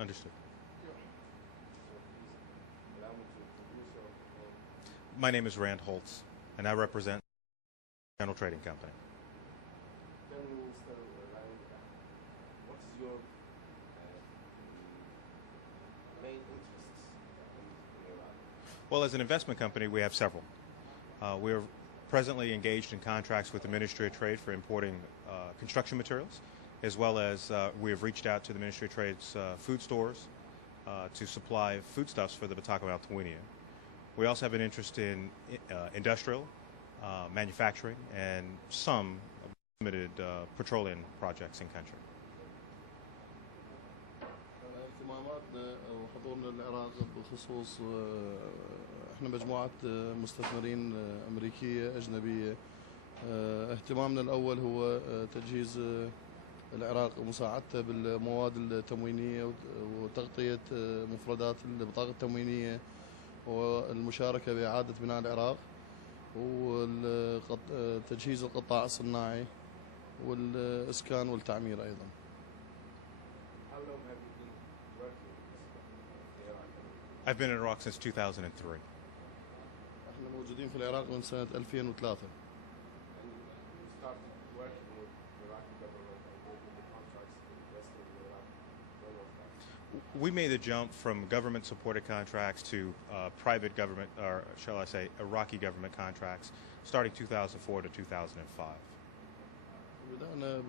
Understood. My name is Rand Holtz, and I represent General Trading Company. Tell me, Mr. Rand, what is your main interests in Iraq? Well, as an investment company, we have several. We are presently engaged in contracts with the Ministry of Trade for importing construction materials, as well as we have reached out to the Ministry of Trade's food stores to supply foodstuffs for the Bataka Al-Tawiniya. We also have an interest in industrial, manufacturing, and some limited petroleum projects in country. اهتماماتنا وحضورنا للعراق بخصوص احنا مجموعة مستثمرين أمريكية أجنبية. اهتمامنا الأول هو تجهيز العراق ومساعدته بالمواد التموينية وتغطية مفردات البطاقة التموينية والمشاركة بإعادة بناء العراق وتجهيز القطاع الصناعي والإسكان والتعمير أيضا. How long have you been working in Iraq? I've been in Iraq since 2003. احنا موجودين في العراق من سنة 2003. And you started working with the Iraqi government and with the contracts investing in Iraq. When was that? We made the jump from government-supported contracts to private government, or shall I say, Iraqi government contracts, starting 2004 to 2005. بدأنا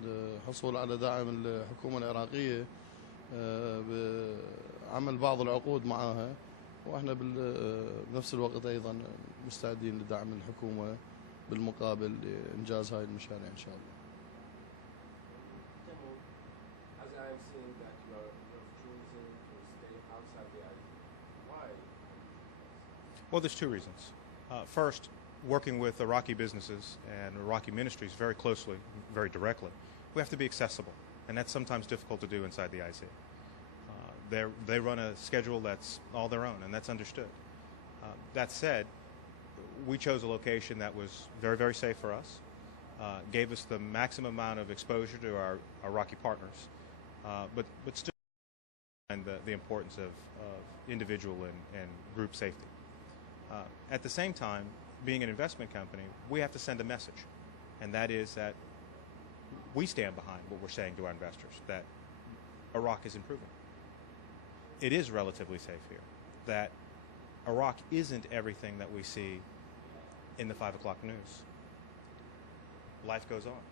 بالحصول على دعم الحكومة العراقية بعمل بعض العقود معها واحنا بنفس الوقت ايضا مستعدين لدعم الحكومة بالمقابل لإنجاز هاي المشاريع ان شاء الله. As I am seeing that you're choosing to stay outside the island, why? Well, there's two reasons. First, working with Iraqi businesses and Iraqi ministries very closely, very directly, we have to be accessible, and that's sometimes difficult to do inside the IC. They run a schedule that's all their own, and that's understood. That said, we chose a location that was very, very safe for us, gave us the maximum amount of exposure to our Iraqi partners, but still and the importance of individual and group safety. At the same time, being an investment company, we have to send a message, and that is that we stand behind what we're saying to our investors, that Iraq is improving. It is relatively safe here, that Iraq isn't everything that we see in the 5 o'clock news. Life goes on.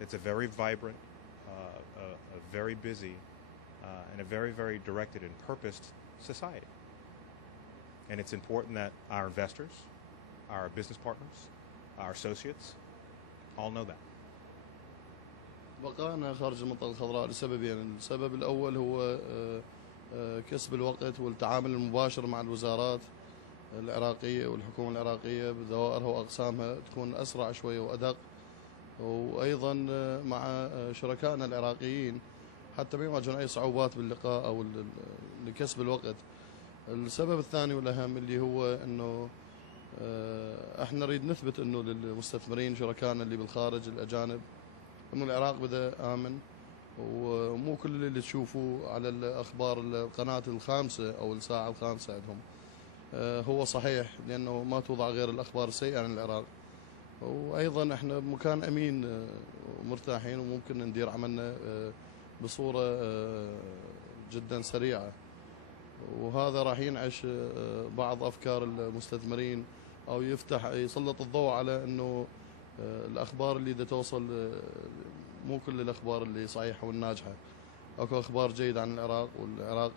It's a very vibrant, a very busy, and a very, very directed and purposed society. And it's important that our investors, our business partners, our associates, all know that. بقانا خارج المنطقة الخضراء لسببين. السبب الأول هو كسب الوقت والتعامل المباشر مع الوزارات العراقية والحكومة العراقية بذوائرها وأقسامها تكون أسرع شوية وأدق، وأيضا مع شركائنا العراقيين حتى ما يواجهون أي صعوبات باللقاء أو لكسب الوقت. السبب الثاني والأهم اللي هو أنه احنا نريد نثبت أنه للمستثمرين شركائنا اللي بالخارج الأجانب أنه العراق بدأ آمن، ومو كل اللي تشوفوه على الأخبار القناة الخامسة أو الساعة الخامسة عندهم هو صحيح، لأنه ما توضع غير الأخبار السيئة عن العراق. وأيضا احنا بمكان أمين ومرتاحين وممكن ندير عملنا بصورة جدا سريعة، وهذا راح ينعش بعض أفكار المستثمرين أو يسلط الضوء على أنه الأخبار اللي دا توصل مو كل الأخبار اللي صحيحة والناجحة. أكو أخبار جيدة عن العراق والعراق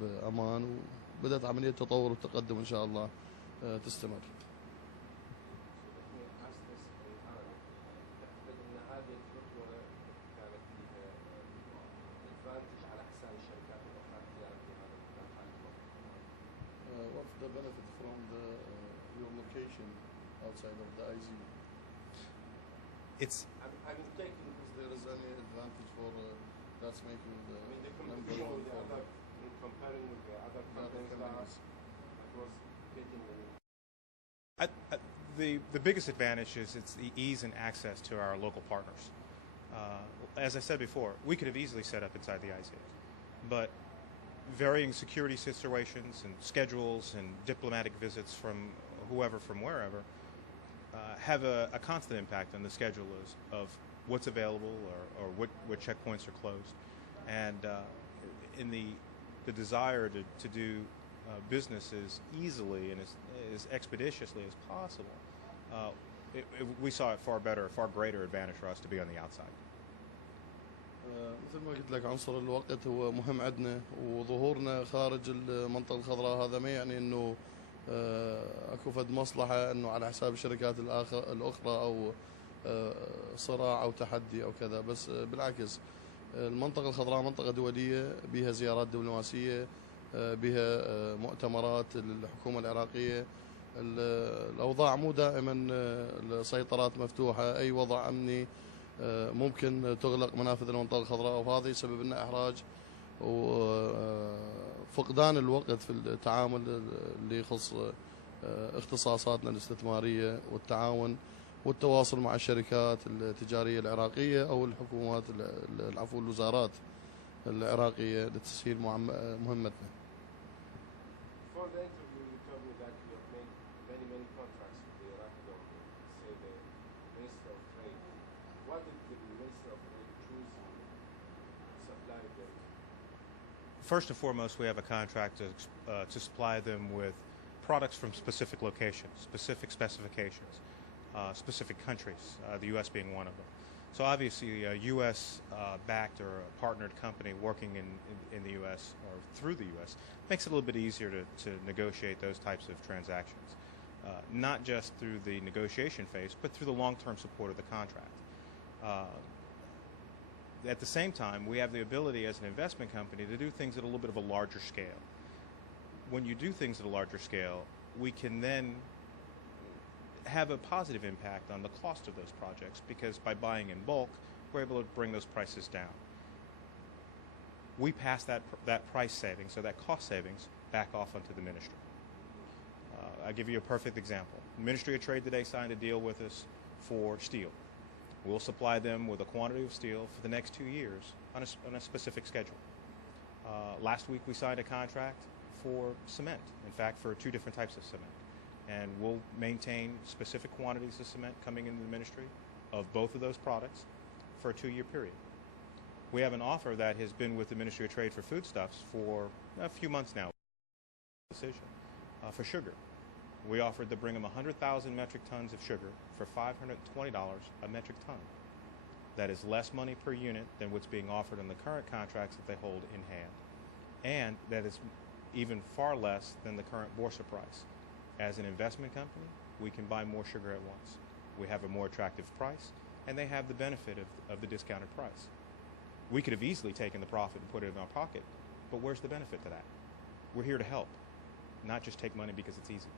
بأمان، وبدأت عملية تطور وتقدم إن شاء الله تستمر. What's the benefit from your location outside of the IZ? It's I'm taking Is there is any advantage for that's making the the number competition one with the for other, in comparing with the other companies that was getting the biggest advantage is it's the ease and access to our local partners. As I said before, we could have easily set up inside the ICA, but varying security situations and schedules and diplomatic visits from whoever from wherever have a constant impact on the schedule of what's available or what checkpoints are closed. And in the desire to do business as easily and as expeditiously as possible, we saw it far greater advantage for us to be on the outside. مثل ما قلت لك عنصر الوقت هو مهم عندنا، وظهورنا خارج المنطقة الخضراء هذا ما يعني انه اكو فد مصلحة انه على حساب الشركات الاخرى او صراع او تحدي او كذا، بس بالعكس المنطقة الخضراء منطقة دولية بها زيارات دبلوماسية، بها مؤتمرات للحكومة العراقية. الأوضاع مو دائما السيطرات مفتوحة، أي وضع أمني ممكن تغلق منافذ المنطقة الخضراء، وهذا يسبب لنا إحراج وفقدان الوقت في التعامل اللي يخص اختصاصاتنا الاستثمارية والتعاون والتواصل مع الشركات التجارية العراقية أو الحكومات الوزارات العراقية لتسهيل مهمتنا. Before the interview, you told me that you have made many contracts with the Iraqi government, say the Minister of Trade. What did the Minister of Trade choose to supply them? First and foremost, we have a contract to supply them with products from specific locations, specific specifications, specific countries, the U.S. being one of them. So obviously a U.S. backed or a partnered company working in the U.S. or through the U.S. makes it a little bit easier to negotiate those types of transactions, not just through the negotiation phase, but through the long-term support of the contract. At the same time, we have the ability as an investment company to do things at a little bit of a larger scale. When you do things at a larger scale, we can then have a positive impact on the cost of those projects, because by buying in bulk, we're able to bring those prices down. We pass that price savings, so that cost savings, back off onto the ministry. I'll give you a perfect example. The Ministry of Trade today signed a deal with us for steel. We'll supply them with a quantity of steel for the next 2 years on a specific schedule. Last week we signed a contract for cement, in fact for 2 different types of cement. And we'll maintain specific quantities of cement coming into the ministry of both of those products for a 2-year period. We have an offer that has been with the Ministry of Trade for foodstuffs for a few months now. For sugar. We offered to bring them 100,000 metric tons of sugar for $520 a metric ton. That is less money per unit than what's being offered in the current contracts that they hold in hand. And that is even far less than the current Boursa price. As an investment company, we can buy more sugar at once. We have a more attractive price, and they have the benefit of the discounted price. We could have easily taken the profit and put it in our pocket, but where's the benefit to that? We're here to help, not just take money because it's easy.